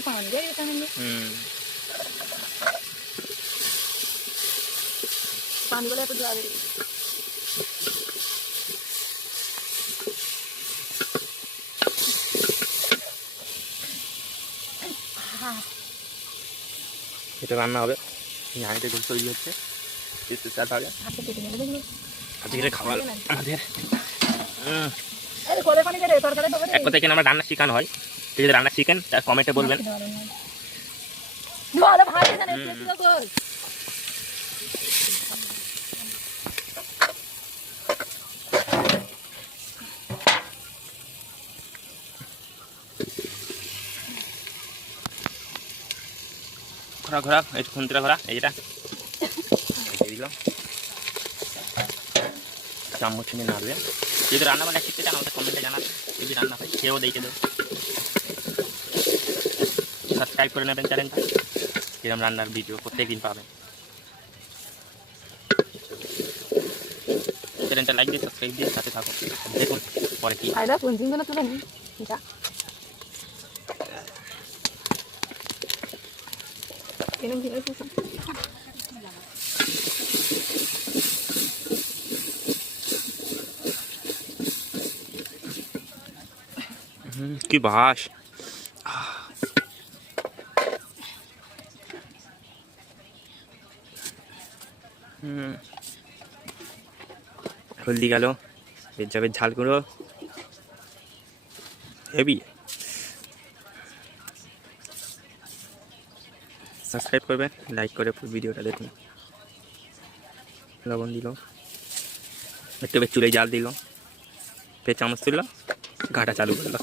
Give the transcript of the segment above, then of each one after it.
पानी दे देता है पानी वाले तो जा रही हाँ এটা রান্না হবে ঝাঁড়িতে গোল তৈরি হচ্ছে একটু স্বাদ হবে আজকে খাবার আমাদের এক কথা এখানে আমরা রান্না শেখানো হয় যদি রান্না শিখেন তার কমেন্টে বলবেন ঘোরা ঘোরা এই খুন্তিটা ঘোরা এইটা দিলাম চামচ নিয়ে নাড়বে যদি রান্না বান্না শিখতে চান আমাদের কমেন্টে জানাবেন যদি রান্না হয় সেও দেখে দেবে সাবস্ক্রাইব করে নেবেন চ্যানেলটা এরকম রান্নার ভিডিও প্রত্যেকদিন পাবেন চ্যানেলটা লাইক দিয়ে সাবস্ক্রাইব দিয়ে সাথে থাকুন দেখুন পরে কি কি বাস হলদি গেল বেশ যাবে ঝাল গুঁড়ো হেভি সাবস্ক্রাইব করবেন লাইক করে পুরো ভিডিওটা দেখুন লবণ দিল একটু বেশ চুলে জাল দিল ফের চামচ তুলল ঘাটা চালু করলো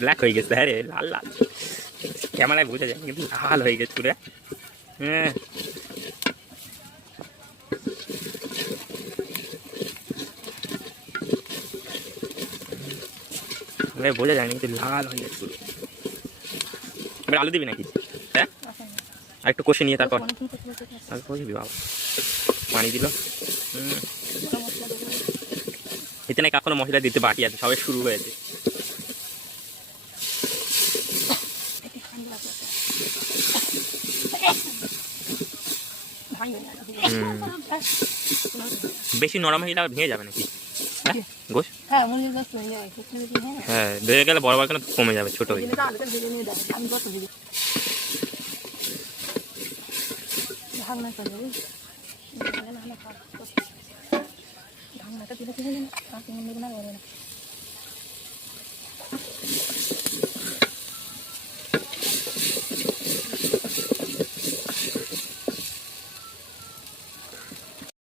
ব্ল্যাক হয়ে গেছে হ্যাঁ রে লাল লাল ক্যামেরায় বোঝা যায় কিন্তু লাল হয়ে গেছে পুরো হ্যাঁ বোঝা যায়নি কিন্তু লাল হয়ে গেছে পুরো এবার আলু দিবি নাকি হ্যাঁ আর একটু কষে নিয়ে তারপর আর কষবি বাবা পানি দিল এতে নাকি এখনো মশলা দিতে বাকি আছে সবাই শুরু হয়েছে বেশি নরম হয়ে গেলে ভেঙে যাবে নাকি গোশ হ্যাঁ ভেঙে গেলে বড় বড় কেন কমে যাবে ছোট হয়ে